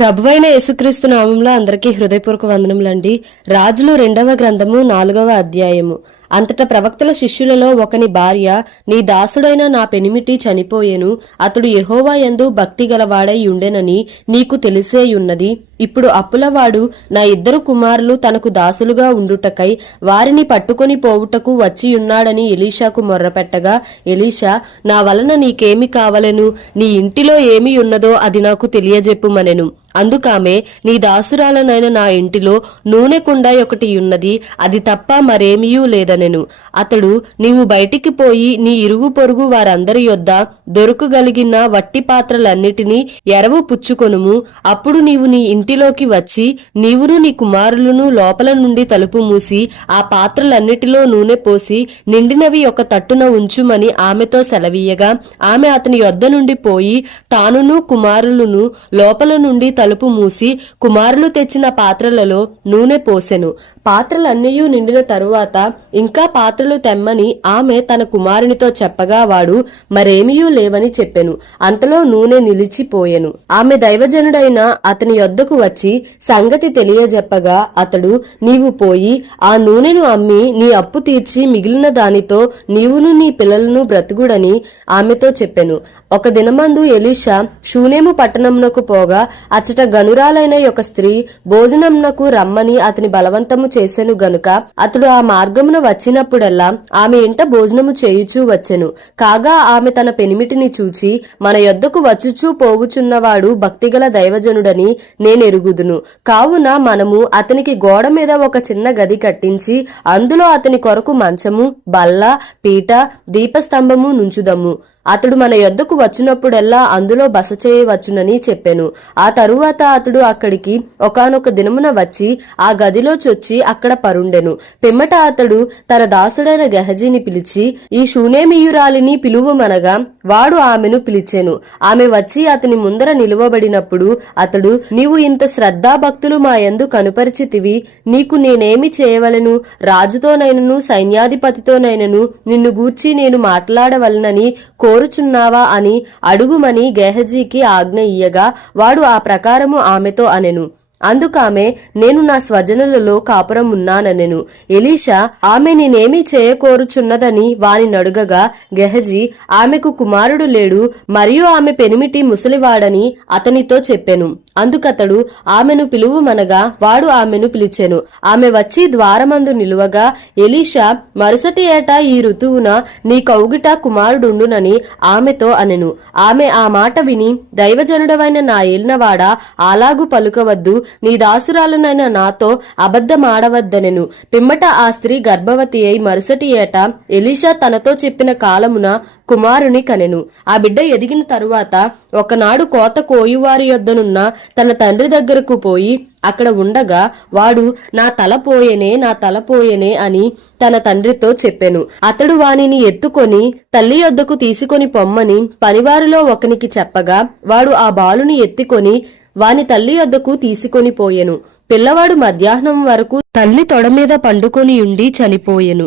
ప్రభువైన యేసుక్రీస్తు నామంలో అందరికీ హృదయపూర్వక వందనములండి. రాజులు 2వ గ్రంథము 4వ అధ్యాయము. అంతటా ప్రవక్తల శిష్యులలో ఒకని భార్య, నీ దాసుడైన నా పెనిమిటి చనిపోయెను, అతడు యెహోవా యందు భక్తి గలవాడై ఉండెనని నీకు తెలిసేయున్నది. ఇప్పుడు అప్పులవాడు నా 2 కుమారులు తనకు దాసులుగా ఉండుటకై వారిని పట్టుకొని పోవుటకు వచ్చియున్నాడని ఎలీషాకు మొర్రపెట్టగా, ఎలీషా, నా వలన నీకేమి కావలెను? నీ ఇంటిలో ఏమి ఉన్నదో అది నాకు తెలియజెప్పుమనెను. అందుకామె, నీ దాసురాలనైన నా ఇంటిలో నూనె కుండ ఒకటి ఉన్నది, అది తప్ప మరేమీయూ లేదనెను. అతడు, నీవు బయటికి పోయి నీ ఇరుగు పొరుగు వారందరి యొద్ద దొరకగలిగిన వట్టి పాత్రలన్నిటినీ ఎరవు పుచ్చుకొనుము. అప్పుడు నీవు నీ ఇంటిలోకి వచ్చి నీవును నీ కుమారులను లోపల నుండి తలుపు మూసి ఆ పాత్రలన్నిటిలో నూనె పోసి నిండినవి ఒక తట్టున ఉంచుమని ఆమెతో సెలవీయగా, ఆమె అతని యొద్ద నుండి పోయి తానును కుమారులను లోపల నుండి తలుపు మూసి కుమారులు తెచ్చిన పాత్రలలో నూనె పోసెను. పాత్రలన్నీయూ నిండిన తరువాత ఇంకా పాత్రలు తెమ్మని ఆమె తన కుమారునితో చెప్పగా వాడు మరేమీయూ లేవని చెప్పెను. అంతలో నూనె నిలిచిపోయెను. ఆమె దైవజనుడైన అతని యొద్దకు వచ్చి సంగతి తెలియజెప్పగా అతడు, నీవు పోయి ఆ నూనెను అమ్మి నీ అప్పు తీర్చి మిగిలిన దానితో నీవును నీ పిల్లలను బ్రతుకుడని ఆమెతో చెప్పెను. ఒక దినమందు ఎలీషా షూనేము పట్టణమునకు పోగా అచ్చట గనురాలైన ఒక స్త్రీ భోజనమునకు రమ్మని అతని బలవంతము చేసెను గనుక అతడు ఆ మార్గమున వచ్చినప్పుడల్లా ఆమె ఇంట భోజనము చేయుచూ వచ్చెను. కాగా ఆమె తన పెనిమిటిని చూచి, మన యొద్దకు వచ్చుచూ పోవుచున్నవాడు భక్తిగల దైవజనుడని నేనెరుగుదును. కావున మనము అతనికి గోడ మీద ఒక చిన్న గది కట్టించి అందులో అతని కొరకు మంచము, బల్ల, పీట, దీపస్తంభము నుంచుదము. అతడు మన యొద్దకు వచ్చినప్పుడెల్లా అందులో బస చేయవచ్చునని చెప్పెను. ఆ తరువాత అతడు అక్కడికి ఒకానొక దినమున వచ్చి ఆ గదిలో చొచ్చి అక్కడ పరుండెను. పిమ్మట అతడు తన దాసుడైన గెహజీని పిలిచి, ఈ షూనేమీయురాలిని పిలువమనగా వాడు ఆమెను పిలిచెను. ఆమె వచ్చి అతని ముందర నిలువబడినప్పుడు అతడు, నీవు ఇంత శ్రద్ధాభక్తులు మా యందు కనుపరిచితివి, నీకు నేనేమి చేయవలెను? రాజుతోనైనను సైన్యాధిపతితోనైనను నిన్ను గూర్చి నేను మాట్లాడవలనని కోరుచున్నావా అని అడుగుమని గెహజీకి ఆజ్ఞ ఇయ్యగా వాడు ఆ ప్రకారము ఆమెతో అనెను. అందుకామె, నేను నా స్వజనులలో కాపురం ఉన్నాననెను. ఎలీషా, ఆమె నేనేమీ చేయకోరుచున్నదని వాని నడుగగా గెహజీ, ఆమెకు కుమారుడు లేడు, మరియు ఆమె పెనిమిటి ముసలివాడని అతనితో చెప్పెను. అందుకతడు ఆమెను పిలువుమనగా వాడు ఆమెను పిలిచెను. ఆమె వచ్చి ద్వారమందు నిలువగా ఎలీషా, మరుసటి ఏటా ఈ ఋతువున నీ కౌగిట కుమారుడుండునని ఆమెతో అనెను. ఆమె ఆ మాట విని, దైవజనుడవైన నా ఏలినవాడా, అలాగు పలుకవద్దు, నీ దాసురాలనైన నాతో అబద్ధమాడవద్దనెను. పిమ్మట ఆ స్త్రీ గర్భవతి అయి మరుసటి ఏట ఎలీషా తనతో చెప్పిన కాలమున కుమారుని కనెను. ఆ బిడ్డ ఎదిగిన తరువాత ఒకనాడు కోత కోయువారి యొద్దనున్న తన తండ్రి దగ్గరకు పోయి అక్కడ ఉండగా వాడు, నా తల పోయెనే అని తన తండ్రితో చెప్పెను. అతడు వానిని ఎత్తుకొని తల్లి యొద్దకు తీసుకొని పొమ్మని పనివారిలో ఒకనికి చెప్పగా వాడు ఆ బాలుని ఎత్తుకొని వాని తల్లి యొద్దకు తీసుకొని పోయెను. పిల్లవాడు మధ్యాహ్నం వరకు తల్లి తొడమీద పండుకొని ఉండి చనిపోయెను.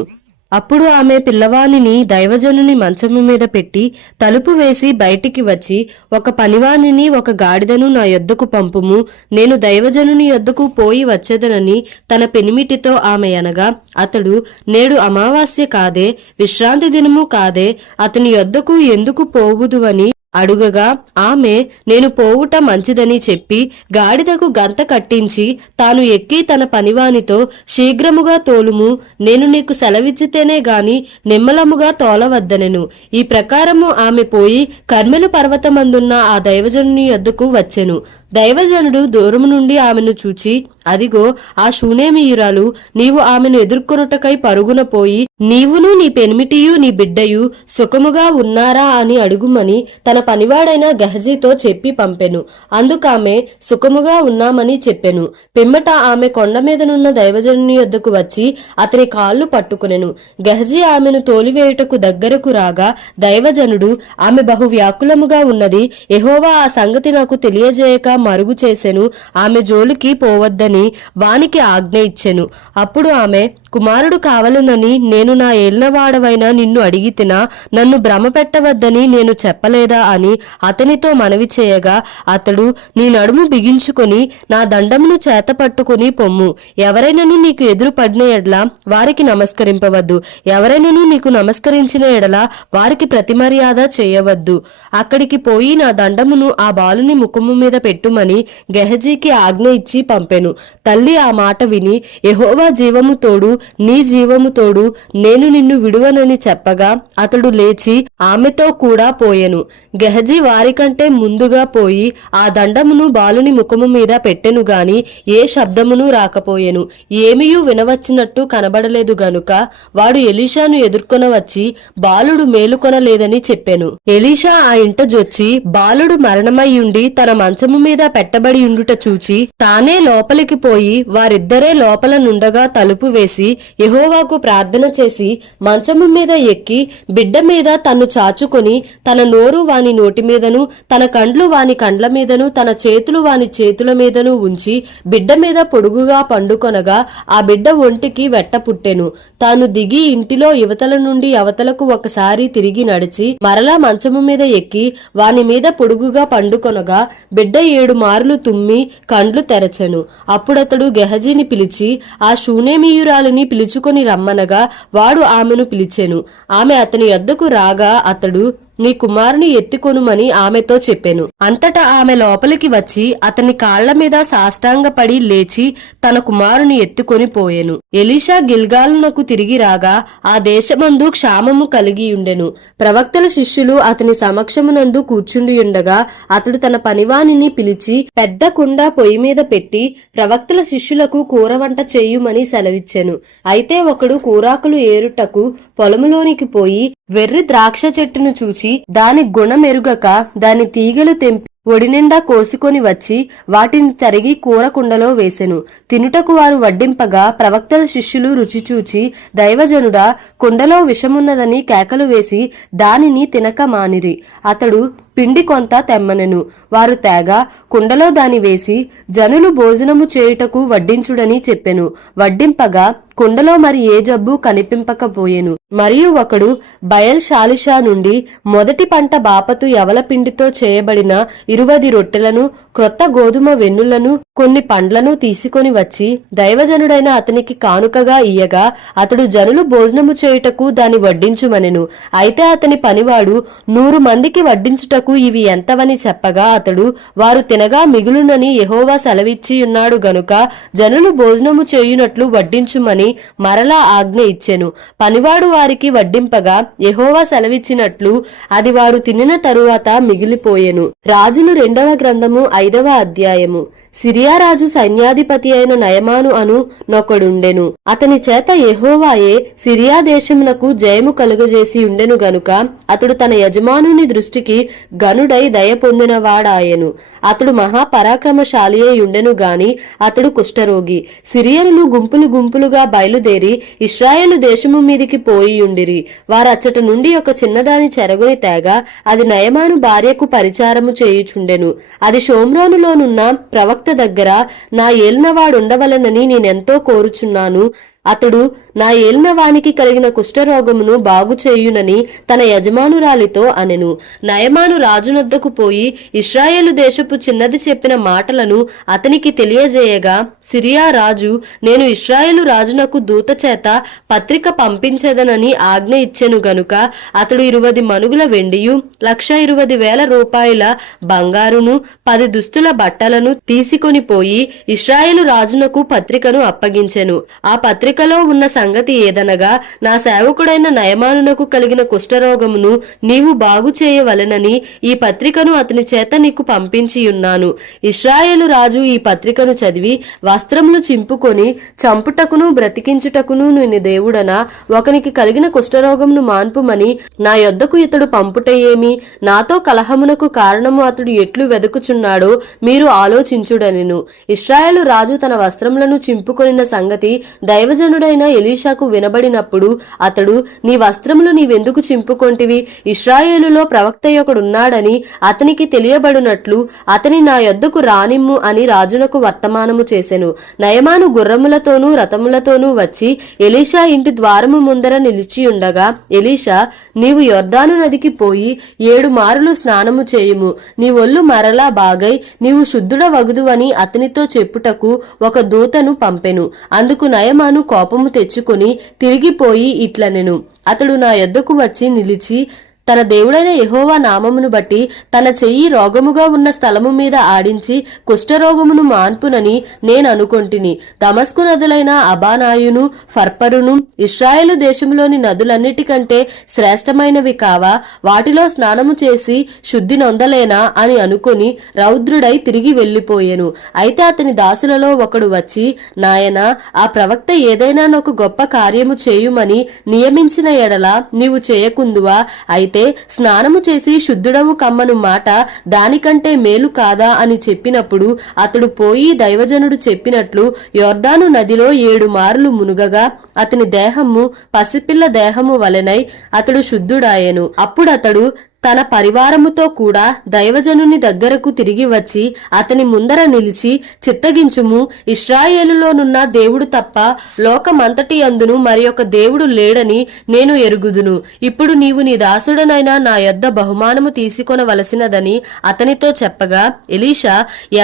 అప్పుడు ఆమె పిల్లవానిని దైవజనుని మంచము మీద పెట్టి తలుపు వేసి బయటికి వచ్చి, ఒక పనివానిని ఒక గాడిదను నా యొద్దకు పంపుము, నేను దైవజనుని యొద్దకు పోయి వచ్చేదనని తన పెనిమిటితో ఆమె అనగా అతడు, నేడు అమావాస్య కాదే, విశ్రాంతి దినము కాదే, అతని యొద్దకు ఎందుకు పోవుదువని అడుగగా ఆమె, నేను పోవుట మంచిదని చెప్పి గాడిదకు గంత కట్టించి తాను ఎక్కి తన పనివానితో, శీఘ్రముగా తోలుము, నేను నీకు సెలవిచ్చితేనే గాని నిమ్మలముగా తోలవద్దనెను. ఈ ప్రకారము ఆమె పోయి కర్మెలు పర్వతమందున్న ఆ దైవజనుని యొద్దకు వచ్చెను. దైవజనుడు దూరము నుండి ఆమెను చూచి, అదిగో ఆ షూనేమీయురాలు, నీవు ఆమెను ఎదుర్కొనుటకై పరుగున పోయి నీవును నీ పెనిమిటియు నీ బిడ్డయు సుఖముగా ఉన్నారా అని అడుగుమని తన పనివాడైన గెహజీతో చెప్పి పంపెను. అందుకామె సుఖముగా ఉన్నామని చెప్పెను. పిమ్మట ఆమె కొండ మీదనున్న దైవజనుని యొద్దకు వచ్చి అతని కాళ్ళు పట్టుకునెను. గెహజీ ఆమెను తోలివేయుటకు దగ్గరకు రాగా దైవజనుడు, ఆమె బహు వ్యాకులముగా ఉన్నది, యెహోవా ఆ సంగతి నాకు తెలియజేయక మరుగు చేసెను. ఆమె జోలికి పోవద్దని వానికి ఆజ్ఞ ఇచ్చెను. అప్పుడు ఆమె, కుమారుడు కావలనని నేను నా ఏలినవాడవైన నిన్ను అడిగితినా, నన్ను భ్రమ పెట్టవద్దని నేను చెప్పలేదా అని అతనితో మనవి చేయగా, అతడు, నీ నడుము బిగించుకొని నా దండమును చేత పట్టుకుని పొమ్ము. ఎవరైనను నీకు ఎదురు పడిన ఎడల వారికి నమస్కరింపవద్దు, ఎవరైనను నీకు నమస్కరించిన ఎడల వారికి ప్రతిమర్యాద చేయవద్దు. అక్కడికి పోయి నా దండమును ఆ బాలుని ముఖము మీద పెట్టుమని గెహజీకి ఆజ్ఞ ఇచ్చి పంపెను. తల్లి ఆ మాట విని, యెహోవా జీవము తోడు, నీ జీవము తోడు, నేను నిన్ను విడువనని చెప్పగా అతడు లేచి ఆమెతో కూడా పోయెను. గెహజీ వారికంటే ముందుగా పోయి ఆ దండమును బాలుని ముఖము మీద పెట్టెను గాని ఏ శబ్దమును రాకపోయెను. ఏమియూ వినవచ్చినట్టు కనబడలేదు గనుక వాడు ఎలీషాను ఎదుర్కొనవచ్చి బాలుడు మేలుకొనలేదని చెప్పెను. ఎలీషా ఆ ఇంట జొచ్చి బాలుడు మరణమయ్యుండి తన మంచము మీద పెట్టబడి ఉండుట చూచి తానే లోపలికి పోయి వారిద్దరే లోపల నుండగా తలుపు వేసి యెహోవాకు ప్రార్థన చేసి మంచము మీద ఎక్కి బిడ్డ మీద తన్ను చాచుకొని తన నోరు వాని నోటి మీదను తన కండ్లు వాని కండ్ల మీదను తన చేతులు వాని చేతుల మీదను ఉంచి బిడ్డ మీద పొడుగుగా పండుకొనగా ఆ బిడ్డ ఒంటికి వెట్ట పుట్టెను. తాను దిగి ఇంటిలో యువతల నుండి అవతలకు ఒకసారి తిరిగి నడిచి మరలా మంచము మీద ఎక్కి వాని మీద పొడుగుగా పండుకొనగా బిడ్డ 7 మార్లు తుమ్మి కండ్లు తెరచెను. అప్పుడతడు గెహజీని పిలిచి ఆ షూనేమీయురాలిని పిలుచుకొని రమ్మనగా వాడు ఆమెను పిలిచెను. ఆమె అతని యొద్దకు రాగా అతడు, నీ కుమారుని ఎత్తికొనుమని ఆమెతో చెప్పెను. అంతటా ఆమె లోపలికి వచ్చి అతని కాళ్ల మీద సాష్టాంగపడి లేచి తన కుమారుని ఎత్తుకొని పోయెను. ఎలీషా గిల్గాలునకు తిరిగి రాగా ఆ దేశమందు క్షామము కలిగియుండెను. ప్రవక్తల శిష్యులు అతని సమక్షమునందు కూర్చుండియుండగా అతడు తన పనివానిని పిలిచి పెద్ద కుండ పొయ్యి మీద పెట్టి ప్రవక్తల శిష్యులకు కూర వంట చేయుమని సెలవిచ్చెను. అయితే ఒకడు కూరాకులు ఏరుటకు పొలములోనికి పోయి వెర్రి ద్రాక్ష చెట్టును చూచి దాని గుణమెరుగక దాని తీగలు తెంపి ఒడినిండా కోసుకొని వచ్చి వాటిని తరిగి కూర కుండలో వేసెను. తినుటకు వారు వడ్డింపగా ప్రవక్తల శిష్యులు రుచి చూచి, దైవజనుడా, కుండలో విషమున్నదని కేకలు వేసి దానిని తినక మానిరి. అతడు పిండి కొంత తెమ్మనెను. వారు తేగా కుండలో దాని వేసి జనులు భోజనము చేయుటకు వడ్డించుడని చెప్పెను. వడ్డింపగా కుండలో మరి ఏ జబ్బు కనిపింపకపోయెను. మరియు ఒకడు బయల్ షాలిషా నుండి మొదటి పంట బాపతు యవల పిండితో చేయబడిన 20 రొట్టెలను క్రొత్త గోధుమ వెన్నులను కొన్ని పండ్లను తీసుకొని వచ్చి దైవజనుడైన అతనికి కానుకగా ఇయ్యగా అతడు జనులు భోజనము చేయుటకు దాని వడ్డించుమనెను. అయితే అతని పనివాడు 100 మందికి వడ్డించుటకు ఇవి ఎంతవని చెప్పగా అతడు, వారు తినగా మిగులునని యెహోవా సెలవిచ్చియున్నాడు గనుక జనులు భోజనము చేయునట్లు వడ్డించుమని మరలా ఆజ్ఞ ఇచ్చెను. పనివాడు వారికి వడ్డింపగా యెహోవా సెలవిచ్చినట్లు అది వారు తినిన తరువాత మిగిలిపోయెను. రాజులు 2వ గ్రంథము 5వ అధ్యాయము. సిరియా రాజు సైన్యాధిపతి అయిన నయమాను అను నొకడుండెను. అతని చేత యెహోవాయే సిరియా దేశమునకు జయము కలుగజేసి ఉండెను గనుక అతడు తన యజమానుని దృష్టికి గనుడై దయ పొందినవాడాయెను. అతడు మహాపరాక్రమశాలి అయి ఉండెను గాని అతడు కుష్ఠరోగి. సిరియనులు గుంపులు గుంపులుగా బయలుదేరి ఇశ్రాయేలు దేశము మీదికి పోయియుండిరి. వారచ్చట నుండి ఒక చిన్నదాని చెరగుని తేగా అది నయమాను భార్యకు పరిచారము చేయుచుండెను. అది షోమ్రోనులోనున్న ప్రవక్త దగ్గర నా ఏలినవాడుండవలనని నేనెంతో కోరుచున్నాను. అతడు నా ఏలినవానికి కలిగిన కుష్ఠరోగమును బాగు చేయునని తన యజమానురాలితో అనెను. నయమాను రాజునొద్దకు పోయి ఇశ్రాయేలు దేశపు చిన్నది చెప్పిన మాటలను అతనికి తెలియజేయగా సిరియా రాజు, నేను ఇశ్రాయేలు రాజునకు దూత చేత పత్రిక పంపించెదనని ఆజ్ఞ ఇచ్చెను గనుక అతడు 20 మణుగుల వెండియు 1,20,000 రూపాయల బంగారును 10 దుస్తుల బట్టలను తీసుకొని పోయి ఇశ్రాయేలు రాజునకు పత్రికను అప్పగించెను. ఆ పత్రికలో ఉన్న సంగతి ఏదనగా, నా సేవకుడైన నయమానునకు కలిగిన కుష్ఠరోగమును నీవు బాగు చేయవలెనని ఈ పత్రికను అతని చేత నీకు పంపించియున్నాను. ఇశ్రాయేలు రాజు ఈ పత్రికను చదివి వస్త్రములు చింపుకొని చంపుటకును బ్రతికించుటకును నేను దేవుడనా, ఒకనికి కలిగిన కుష్ఠరోగమును మాన్పుమని నా యొద్దకు ఇతడు పంపుటయేమి? నాతో కలహమునకు కారణము అతడు ఎట్లు వెదుకుచున్నాడో మీరు ఆలోచించుడనెను. ఇశ్రాయేలు రాజు తన వస్త్రములను చింపుకొనిన సంగతి దైవజనుడు దైవజనుడైన ఎలీషాకు వినబడినప్పుడు అతడు, నీ వస్త్రములు నీవెందుకు చింపుకొంటివి? ఇశ్రాయేలులో ప్రవక్త ఒకడున్నాడని అతనికి తెలియబడినట్లు అతని నా యొద్దకు రానిమ్ము అని రాజునకు వర్తమానము చేసెను. నయమాను గుర్రములతోనూ రథములతోనూ వచ్చి ఎలీషా ఇంటి ద్వారము ముందర నిలిచియుండగా, ఎలీషా, నీవు యొర్దాను నదికి పోయి 7 మారులు స్నానము చేయుము, నీ ఒళ్ళు మరలా బాగై నీవు శుద్ధుడవగుదువని అతనితో చెప్పుటకు ఒక దూతను పంపెను. అందుకు నయమాను కోపము తెచ్చుకుని తిరిగిపోయి ఇట్లనెను, అతడు నా యొద్దకు వచ్చి నిలిచి తన దేవుడైన యెహోవా నామమును బట్టి తన చెయ్యి రోగముగా ఉన్న స్థలము మీద ఆడించి కుష్ఠరోగమును మాన్పునని నేననుకొంటిని. దమస్కు నదులైన అబానాయును ఫర్పరును ఇశ్రాయేలు దేశములోని నదులన్నిటికంటే శ్రేష్టమైనవి కావా? వాటిలో స్నానము చేసి శుద్ధి నొందలేనా అని అనుకుని రౌద్రుడై తిరిగి వెళ్లిపోయెను. అయితే అతని దాసులలో ఒకడు వచ్చి, నాయనా, ఆ ప్రవక్త ఏదైనా నాకు గొప్ప కార్యము చేయుమని నియమించిన ఎడల నీవు చేయకుందువా? అయితే స్నానము చేసి శుద్ధుడవు కమ్మను మాట దానికంటే మేలు కాదా అని చెప్పినప్పుడు అతడు పోయి దైవజనుడు చెప్పినట్లు యొర్దాను నదిలో 7 మారులు మునుగగా అతని దేహము పసిపిల్ల దేహము వలెనై అతడు శుద్ధుడాయెను. అప్పుడతడు తన పరివారముతో కూడా దైవజనుని దగ్గరకు తిరిగి వచ్చి అతని ముందర నిలిచి, చిత్తగించుము, ఇశ్రాయేలులోనున్న దేవుడు తప్ప లోకమంతటి అందును మరి ఒక దేవుడు లేడని నేను ఎరుగుదును. ఇప్పుడు నీవు నీ దాసుడనైనా నా యొద్ద బహుమానము తీసుకొనవలసినదని అతనితో చెప్పగా, ఎలీషా,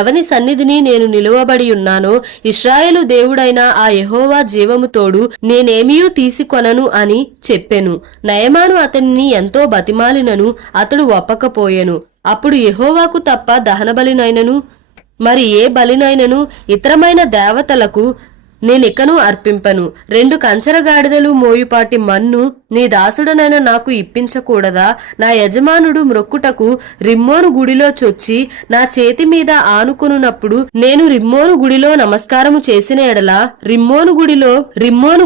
ఎవని సన్నిధిని నేను నిలువబడి ఉన్నానో ఇశ్రాయేలు దేవుడైన ఆ యెహోవా జీవము తోడు నేనేమియూ తీసుకొనను అని చెప్పెను. నయమాను అతనిని ఎంతో బతిమాలినను అతడు ఒప్పకపోయెను. అప్పుడు యెహోవాకు తప్ప దహన బలినైనను మరి ఏ బలినైనను ఇతరమైన దేవతలకు నేనికను అర్పింపను. 2 కంచరగాడిదలు మోయుపాటి మన్ను నీ దాసుడనైన నాకు ఇప్పించకూడదా? నా యజమానుడు మ్రొక్కుటకు రిమ్మోను గుడిలో చొచ్చి నా చేతి మీద ఆనుకొనున్నప్పుడు నేను రిమ్మోను గుడిలో నమస్కారము చేసిన ఎడల రిమ్మోను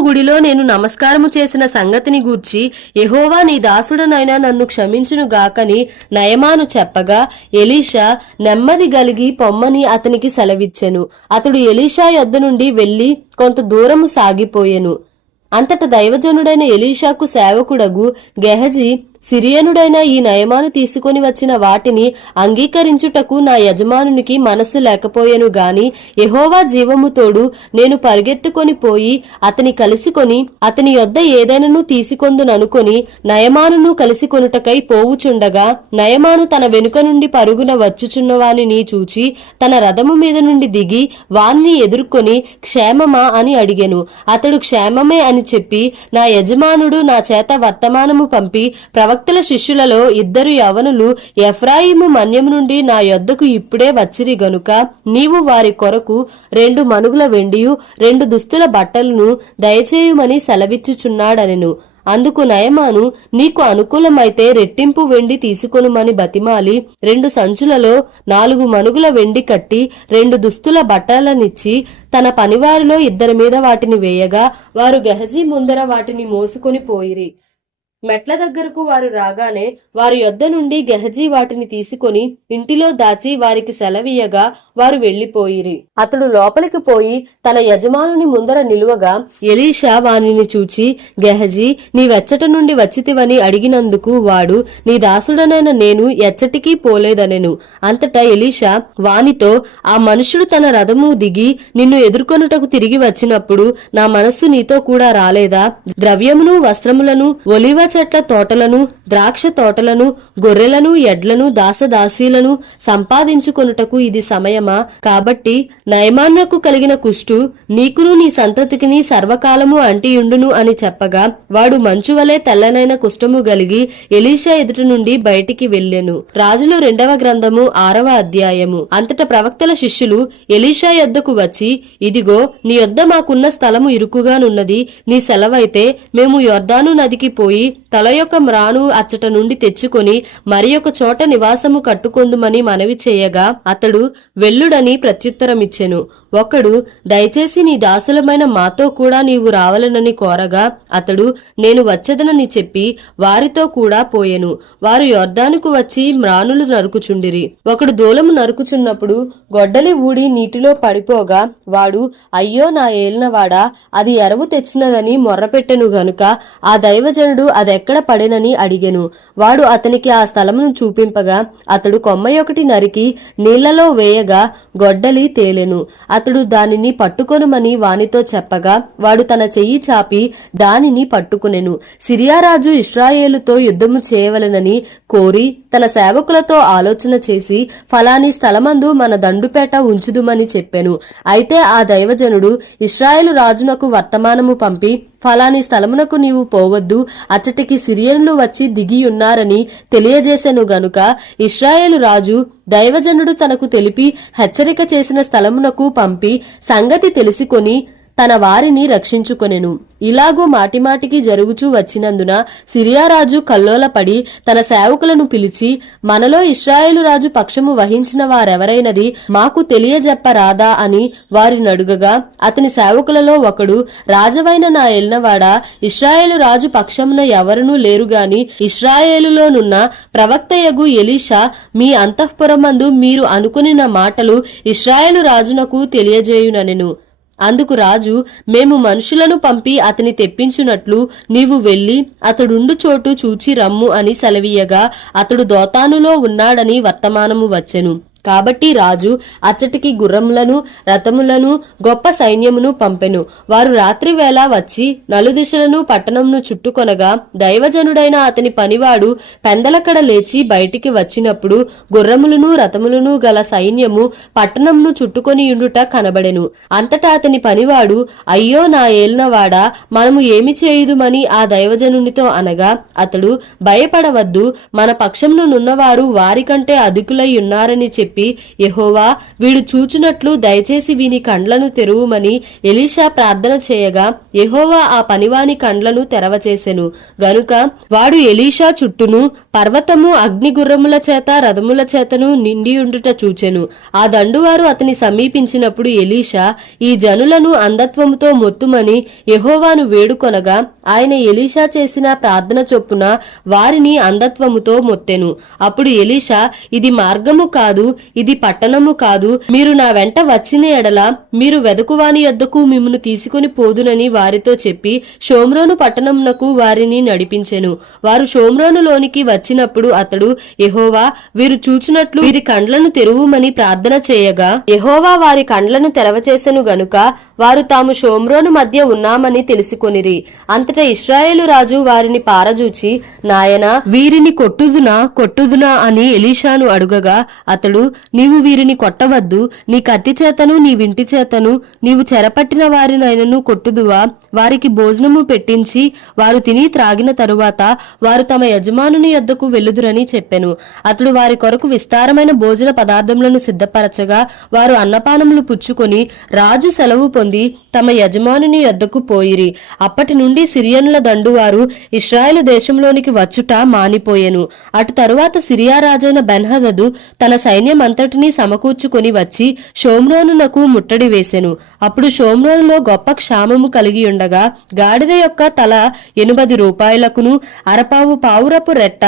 గుడిలో నేను నమస్కారము చేసిన సంగతిని గూర్చి యెహోవా నీ దాసుడనైనా నన్ను క్షమించును గాకని నయమాను చెప్పగా, ఎలీషా నెమ్మది గలిగి పొమ్మని అతనికి సెలవిచ్చెను. అతడు ఎలీషా యొద్ద నుండి వెళ్లి కొంత దూరము సాగిపోయెను. అంతట దైవజనుడైన ఎలీషాకు సేవకుడగు గెహజీ, సిరియనుడైన ఈ నయమాను తీసుకొని వచ్చిన వాటిని అంగీకరించుటకు నా యజమానునికి మనస్సు లేకపోయెను గాని యెహోవా జీవము తోడు నేను పరిగెత్తుకొని పోయి అతని కలిసికొని అతని యొద్ద ఏదైనను తీసుకొందుననుకొని నయమానును కలిసి కొనుటకై పోవుచుండగా, నయమాను తన వెనుక నుండి పరుగున వచ్చుచున్నవానిని చూచి తన రథము మీద నుండి దిగి వానిని ఎదుర్కొని, క్షేమమా అని అడిగెను. అతడు క్షేమమే అని చెప్పి, నా యజమానుడు నా చేత వర్తమానము పంపి ప్రవక్తల శిష్యులలో 2 యవనులు ఎఫ్రాయిము మన్యము నుండి నా యొద్దకు ఇప్పుడే వచ్చిరి గనుక నీవు వారి కొరకు 2 మనుగుల వెండియు 2 దుస్తుల బట్టలను దయచేయుమని సెలవిచ్చుచున్నాడనెను. అందుకు నయమాను, నీకు అనుకూలమైతే రెట్టింపు వెండి తీసుకొనుమని బతిమాలి 2 సంచులలో 4 మనుగుల వెండి కట్టి 2 దుస్తుల బట్టలనిచ్చి తన పనివారిలో 2 మీద వాటిని వేయగా వారు గెహజీ ముందర వాటిని మోసుకొని పోయిరి. మెట్ల దగ్గరకు వారు రాగానే వారి యొద్ద నుండి గెహజీ వాటిని తీసుకొని ఇంటిలో దాచి వారికి సెలవీయగా వారు వెళ్లిపోయిరి. అతడు లోపలికి పోయి తన యజమానుని ముందర నిలువగా ఎలీషా వానిని చూచి, గెహజీ, నీవెచ్చట నుండి వచ్చితివని అడిగినందుకు వాడు, నీ దాసుడనైన నేను ఎచ్చటికీ పోలేదనెను. అంతటా ఎలీషా వానితో, ఆ మనుషుడు తన రథము దిగి నిన్ను ఎదుర్కొనుటకు తిరిగి వచ్చినప్పుడు నా మనస్సు నీతో కూడా రాలేదా? ద్రవ్యమును వస్త్రములను ఒలివ చెట్ల తోటలను ద్రాక్ష తోటలను గొర్రెలను ఎడ్లను దాసదాసీలను సంపాదించుకొనుటకు ఇది సమయమా? కాబట్టి నయమానుకు కలిగిన కుష్టు నీకును నీ సంతతికిని సర్వకాలము అంటియుండును అని చెప్పగా వాడు మంచువలే తెల్లనైన కుష్ఠము గలిగి ఎలీషా ఎదుటి నుండి బయటికి వెళ్ళెను. రాజులు 2వ గ్రంథము 6వ అధ్యాయము. అంతట ప్రవక్తల శిష్యులు ఎలీషా యొద్దకు వచ్చి, ఇదిగో నీ యొద్ద మాకున్న స్థలము ఇరుకుగానున్నది. నీ సెలవైతే మేము యొర్దాను నదికి పోయి తల యొక్క మ్రాను అచ్చట నుండి తెచ్చుకొని మరి ఒక చోట నివాసము కట్టుకొందుమని మనవి చేయగా అతడు వెళ్ళుడని ప్రత్యుత్తరమిచ్చెను. ఒకడు, దయచేసి నీ దాసులమైన మాతో కూడా నీవు రావాలనని కోరగా అతడు, నేను వచ్చెదనని చెప్పి వారితో కూడా పోయెను. వారు యొర్దానుకు వచ్చి మ్రానులు నరుకుచుండిరి. ఒకడు దూలము నరుకుచున్నప్పుడు గొడ్డలి ఊడి నీటిలో పడిపోగా వాడు, అయ్యో నా ఏలినవాడా, అది ఎరవు తెచ్చినదని మొర్రపెట్టెను గనుక ఆ దైవజనుడు అదెక్కడ పడెనని అడిగెను. వాడు అతనికి ఆ స్థలమును చూపింపగా అతడు కొమ్మయొకటి నరికి నీళ్లలో వేయగా గొడ్డలి తేలెను. అతడు దానిని పట్టుకొనుమని వానితో చెప్పగా వాడు తన చెయ్యి చాపి దానిని పట్టుకునెను. సిరియారాజు ఇశ్రాయేలుతో యుద్ధము చేయవలెనని కోరి తన సేవకులతో ఆలోచన చేసి ఫలాని స్థలమందు మన దండుపేట ఉంచుదుమని చెప్పెను. అయితే ఆ దైవజనుడు ఇశ్రాయేలు రాజునకు వర్తమానము పంపి, ఫలాని స్థలమునకు నీవు పోవద్దు, అచ్చటికి సిరియన్లు వచ్చి దిగియున్నారని తెలియజేసెను గనుక ఇశ్రాయేలు రాజు దైవజనుడు తనకు తెలిపి హెచ్చరిక చేసిన స్థలమునకు పంపి సంగతి తెలిసికొని తన వారిని రక్షించుకొనెను. ఇలాగూ మాటిమాటికి జరుగుచూ వచ్చినందున సిరియారాజు కల్లోలపడి తన సేవకులను పిలిచి, మనలో ఇశ్రాయేలు రాజు పక్షము వహించిన వారెవరైనది మాకు తెలియజెప్పరాదా అని వారినడుగగా అతని సేవకులలో ఒకడు, రాజవైన నా ఎల్నవాడా, ఇశ్రాయేలు రాజు పక్షమున ఎవరునూ లేరుగాని ఇశ్రాయేలులోనున్న ప్రవక్తయగు ఎలీషా మీ అంతఃపురమందు మీరు అనుకునిన మాటలు ఇశ్రాయేలు రాజునకు తెలియజేయుననెను. అందుకు రాజు, మేము మనుషులను పంపి అతని తెప్పించున్నట్లు నీవు వెళ్లి అతడుండు చోటు చూచి రమ్ము అని సెలవీయగా అతడు దోతానులో ఉన్నాడని వర్తమానము వచ్చెను. కాబట్టి రాజు అచ్చటికి గుర్రములను రథములను గొప్ప సైన్యమును పంపెను. వారు రాత్రివేళ వచ్చి నలుదిశలను పట్టణంను చుట్టుకొనగా దైవజనుడైన అతని పనివాడు పెందలకడ లేచి బయటికి వచ్చినప్పుడు గుర్రములను రథములను గల సైన్యము పట్టణంను చుట్టుకొనియుండుట కనబడెను. అంతటా అతని పనివాడు, అయ్యో నా ఏలినవాడా, మనము ఏమి చేయుదుమని ఆ దైవజనునితో అనగా అతడు, భయపడవద్దు, మన పక్షంనున్నవారు వారికంటే అధికులై ఉన్నారని చెప్పి, యెహోవా వీడు చూచునట్లు దయచేసి వీని కండ్లను తెరువుమని ఎలీషా ప్రార్థన చేయగా యెహోవా ఆ పనివాని కండ్లను తెరవచేసెను. గనుక వాడు ఎలీషా చుట్టూను పర్వతము అగ్నిగుర్రముల చేత రథముల చేతను నిండియుండుట చూచెను. ఆ దండువారు అతని సమీపించినప్పుడు ఎలీషా, ఈ జనులను అంధత్వముతో మొత్తుమని యెహోవాను వేడుకొనగా ఆయన ఎలీషా చేసిన ప్రార్థన చొప్పున వారిని అంధత్వముతో మొత్తెను. అప్పుడు ఎలీషా, ఇది మార్గము కాదు, ఇది పట్టణము కాదు, మీరు నా వెంట వచ్చిన ఎడల మీరు వెదకువాని యొద్దకు మిమ్మును తీసుకుని పోదునని వారితో చెప్పి షోమ్రోను పట్టణమునకు వారిని నడిపించెను. వారు షోమ్రోనులోనికి వచ్చినప్పుడు అతడు, యెహోవా వీరు చూచునట్లు వీరి కండ్లను తెరువుమని ప్రార్థన చేయగా యెహోవా వారి కండ్లను తెరవచేసెను గనుక వారు తాము షోమ్రోను మధ్య ఉన్నామని తెలుసుకొనిరి. అంతటా ఇశ్రాయేలు రాజు వారిని పారజూచి, నాయనా వీరిని కొట్టుదునా అని ఎలీషాను అడుగగా అతడు, నీవు వీరిని కొట్టవద్దు, నీ కత్తి చేతను నీ వింటి చేతను నీవు చెరపట్టిన వారినైనను కొట్టుదువా? వారికి భోజనము పెట్టించి వారు తిని త్రాగిన తరువాత వారు తమ యజమానుని యొద్దకు వెళ్ళుదురని చెప్పెను. అతడు వారి కొరకు విస్తారమైన భోజన పదార్థములను సిద్ధపరచగా వారు అన్నపానములు పుచ్చుకొని రాజు సెలవు పొంది తమ యజమానుని యొద్దకు పోయిరి. అప్పటి నుండి సిరియనుల దండువారు ఇశ్రాయేలు దేశంలోనికి వచ్చుట మానిపోయెను. అటు తరువాత సిరియా రాజైన బెన్హదదు తన సైన్యమంతటినీ సమకూర్చుకొని వచ్చి షోమ్రోనునకు ముట్టడి వేసెను. అప్పుడు షోమ్రోనులో గొప్ప క్షామము కలిగి ఉండగా గాడిద యొక్క తల 80 రూపాయలకును అరపావు పావురపు రెట్ట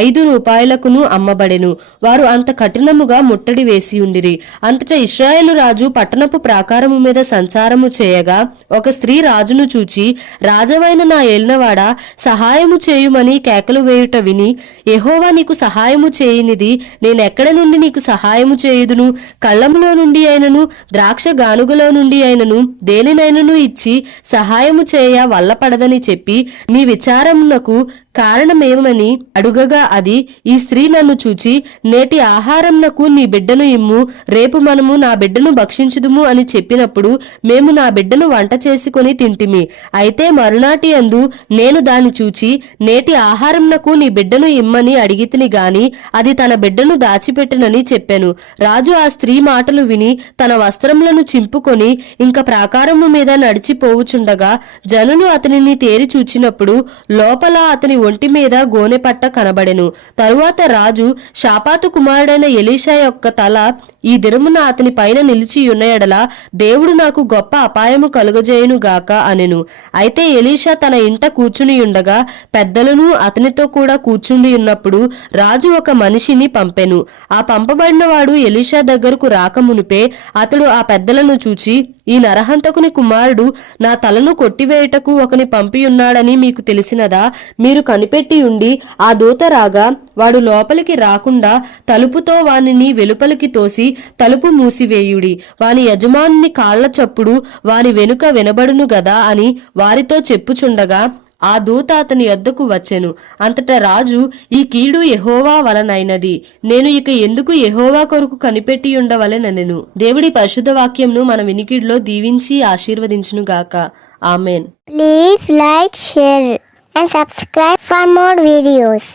5 రూపాయలకును అమ్మబడెను. వారు అంత కఠినముగా ముట్టడి వేసి ఉండిరి. అంతటా ఇశ్రాయేలు రాజు పట్టణపు ప్రాకారము మీద సంచారము చేయగా ఒక స్త్రీ రాజును చూచి, రాజవైన నా ఏలినవాడా, సహాయము చేయుమని కేకలు వేయుట విని, యెహోవా నీకు సహాయము చేయనిది నేనెక్కడ నుండి నీకు సహాయము చేయుదును? కళ్ళములో నుండి అయినను ద్రాక్ష గానుగలో నుండి అయినను దేనినైనను ఇచ్చి సహాయము చేయ వల్లపడదని చెప్పి నీ విచారమునకు కారణమేమని అడుగగా అది, ఈ స్త్రీ నన్ను చూచి, నేటి ఆహారంనకు నీ బిడ్డను ఇమ్ము, రేపు మనము నా బిడ్డను భక్షించుదుము అని చెప్పినప్పుడు మేము నా బిడ్డను వంట చేసుకుని తింటిమి. అయితే మరునాటి యందు నేను దాని చూచి, నేటి ఆహారంనకు నీ బిడ్డను ఇమ్మని అడిగితిని గాని అది తన బిడ్డను దాచిపెట్టనని చెప్పెను. రాజు ఆ స్త్రీ మాటలు విని తన వస్త్రములను చింపుకొని ఇంక ప్రాకారము మీద నడిచిపోవుచుండగా జనులు అతనిని తేరి చూచినప్పుడు లోపల అతని ఒంటి మీద గోనెపట్ట కనబడెను. తరువాత రాజు, షాపాతు కుమారుడైన ఎలీషా యొక్క తల ఈ దినమున అతని పైన నిలిచియున్న ఎడల దేవుడు నాకు గొప్ప అపాయము కలుగజేయును గాక అనెను. అయితే ఎలీషా తన ఇంట కూర్చుని ఉండగా పెద్దలను అతనితో కూడా కూర్చుండి ఉన్నప్పుడు రాజు ఒక మనిషిని పంపెను. ఆ పంపబడిన వాడు ఎలీషా దగ్గరకు రాకమునిపే అతడు ఆ పెద్దలను చూచి, ఈ నరహంతకుని కుమారుడు నా తలను కొట్టివేయుటకు ఒకని పంపియున్నాడని మీకు తెలిసినదా? మీరు కనిపెట్టి ఉండి ఆ దూత రాగా వాడు లోపలికి రాకుండా తలుపుతో వానిని వెలుపలికి తోసి తలుపు మూసివేయుడి. వాని యజమానుని కాళ్ల చప్పుడు వాని వెనుక వినబడును గదా అని వారితో చెప్పుచుండగా ఆ దూత అతని యొద్దకు వచ్చెను. అంతటా రాజు, ఈ కీడు యెహోవా వలనైనది, నేను ఇక ఎందుకు యెహోవా కొరకు కనిపెట్టి ఉండవలెనెను. దేవుడి పరిశుద్ధ వాక్యంను మన వినికిడిలో దీవించి ఆశీర్వదించును గాక. Amen. Please like, share and subscribe for more videos.